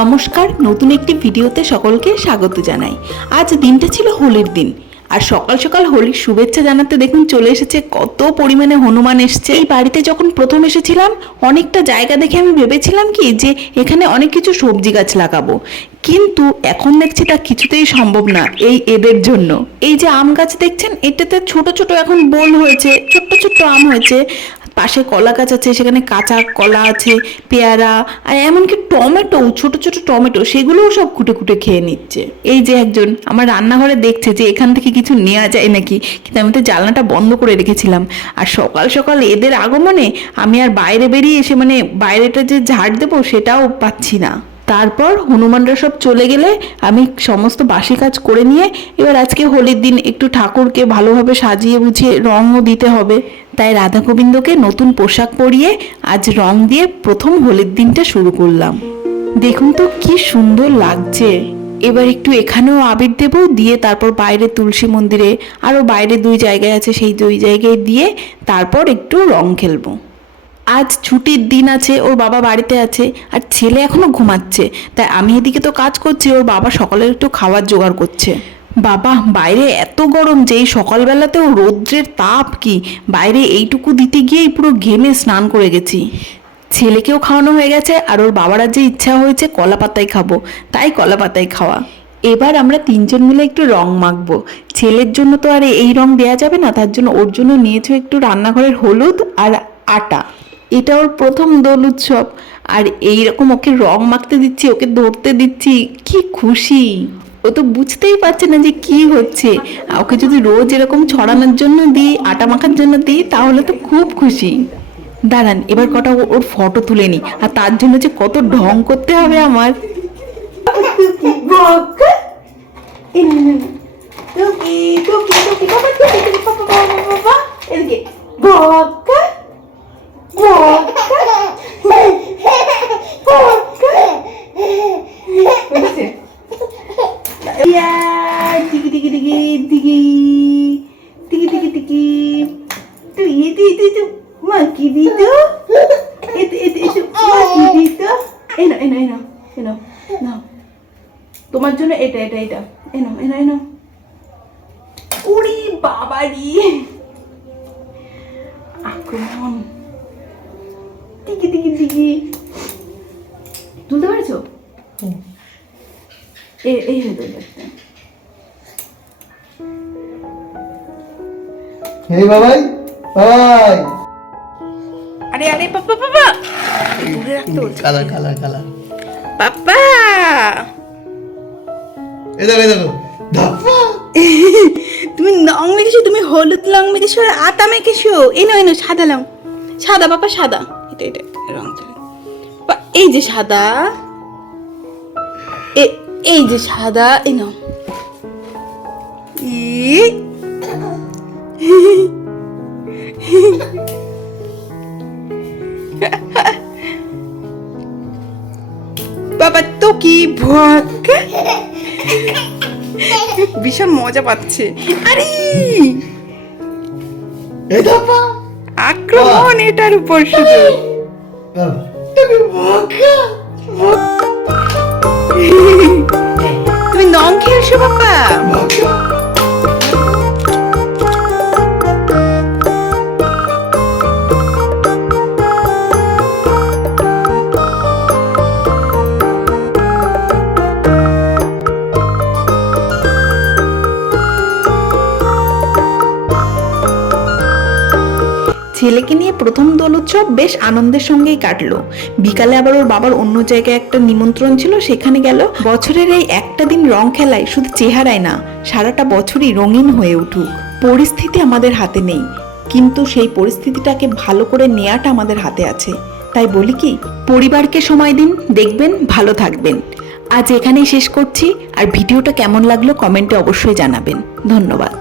নমস্কার, নতুন একটি ভিডিওতে সকলকে স্বাগত জানাই। আজ দিনটা ছিল হোলির দিন। আর সকাল সকাল হোলির শুভেচ্ছা জানাতে দেখুন চলে এসেছে কত পরিমাণে হনুমান এসছে। এই বাড়িতে যখন প্রথম এসেছিলাম, অনেকটা জায়গা দেখে আমি ভেবেছিলাম কি যে এখানে অনেক কিছু সবজি গাছ লাগাবো। কিন্তু এখন দেখছি তা কিছুতেই সম্ভব না এই এদের জন্য। এই যে আম গাছ দেখছেন, এটাতে ছোট ছোট এখন বোল হয়েছে, ছোট্ট ছোট্ট আম হয়েছে। পাশে কলা গাছ আছে, সেখানে কাঁচা কলা আছে, পেয়ারা, আর এমনকি টমেটো ছোট ছোট টমেটো, সেগুলোও সব কুটে কুটে খেয়ে নিচ্ছে। এই যে একজন আমার রান্নাঘরে দেখছে যে এখান থেকে কিছু নেওয়া যায় নাকি, কিন্তু আমি তো জানলাটা বন্ধ করে রেখেছিলাম। আর সকাল সকাল এদের আগমনে আমি আর বাইরে বেরিয়ে এসে মানে বাইরেটা যে ঝাড় দেবো সেটাও পাচ্ছি না। তারপর হনুমানরা সব চলে গেলে আমি সমস্ত বাসি কাজ করে নিয়ে এবার আজকে হোলির দিন একটু ঠাকুরকে ভালোভাবে সাজিয়ে বুঝিয়ে রঙও দিতে হবে। তাই রাধা গোবিন্দকে নতুন পোশাক পরিয়ে আজ রং দিয়ে প্রথম হোলির দিনটা শুরু করলাম। দেখুন তো কি সুন্দর লাগছে। এবার একটু এখানেও আবির দেব, দিয়ে তারপর বাইরে তুলসী মন্দিরে আরও বাইরে দুই জায়গায় আছে, সেই দুই জায়গায় দিয়ে তারপর একটু রং খেলব। আজ ছুটির দিন আছে, ওর বাবা বাড়িতে আছে, আর ছেলে এখনও ঘুমাচ্ছে। তাই আমি এদিকে তো কাজ করছি, ওর বাবা সকালে একটু খাবার জোগাড় করছে। বাবা, বাইরে এত গরম যে এই সকালবেলাতেও রৌদ্রের তাপ কি? বাইরে এইটুকু দিতে গিয়েই পুরো ঘেমে স্নান করে গেছি। ছেলেকেও খাওয়ানো হয়ে গেছে, আর ওর বাবার যে ইচ্ছা হয়েছে কলা পাতায় খাব, তাই কলা পাতায় খাওয়া। এবার আমরা তিনজন মিলে একটু রং মাখবো। ছেলের জন্য তো আর এই রং দেয়া যাবে না, তার জন্য ওর জন্য নিয়েছো একটু রান্নাঘরের হলুদ আর আটা। এটা ওর প্রথম দোল উৎসব আর এই রকম ওকে রং মাখতে দিচ্ছি ওকে ধরতে দিচ্ছি কি খুশি ও তো বুঝতেই পারছে না যে কি হচ্ছে ওকে যদি রোজ এরকম ছড়ানোর জন্য দিই আটা মাখার জন্য দিই তাহলে তো খুব খুশি দাঁড়ান এবার কটা ওর ফটো তুলে নি আর তার জন্য যে কত ঢং করতে হবে আমার টুকি বাবা টুকি টুকি বাবা বাবা বাবা এদিকে বক্কা বক্কা বক্কা বুঝেছে ইয়া টিকি টিকি টিকি টিকি টিকি টিকি টিকি তুই এতে এতে তো মাকি দিত এতে এতে এসে মাকি দিত এনো এনো এনো এনো নাও তোমার জন্য এটা এটা এটা এনো এনো এনো উড়ি বাবারি আক্রমণ টিকি টিকি টিকি তুলতে পারছ এই এই হয়ে যাচ্ছে এই বাবাই বাবাই আরে আরে পাপা পাপা দূরে রাখতে বলছি কালার কালার কালার। পাপা। এই দেখো এই দেখো। ধাপ্পা। তুমি রং মেখেছো তুমি হলুদ রং মেখেছো আর আতা মেখেছো। এনো এনো সাদা রং সাদা বাবা সাদা। এটা এটা রং। বাবা, এই যে সাদা। এ- এই যে সাদা এনো ই। বাবা তো কি ভক ভীষণ মজা পাচ্ছে। আরে! আক্রমণ এটার উপর শুধু। তুমি নং খেলছো বাবা? ছেলেকে নিয়ে প্রথম দোল উৎসব বেশ আনন্দের সঙ্গেই কাটলো। বিকালে আবার ওর বাবার অন্য জায়গায় একটা নিমন্ত্রণ ছিল, সেখানে গেল। বছরের এই একটা দিন রং খেলায় শুধু চেহারায় না, সারাটা বছরই রঙিন হয়ে উঠুক। পরিস্থিতি আমাদের হাতে নেই, কিন্তু সেই পরিস্থিতিটাকে ভালো করে নেয়াটা আমাদের হাতে আছে। তাই বলি কি, পরিবারকে সময় দিন, দেখবেন, ভালো থাকবেন। আজ এখানেই শেষ করছি, আর ভিডিওটা কেমন লাগল কমেন্টে অবশ্যই জানাবেন। ধন্যবাদ।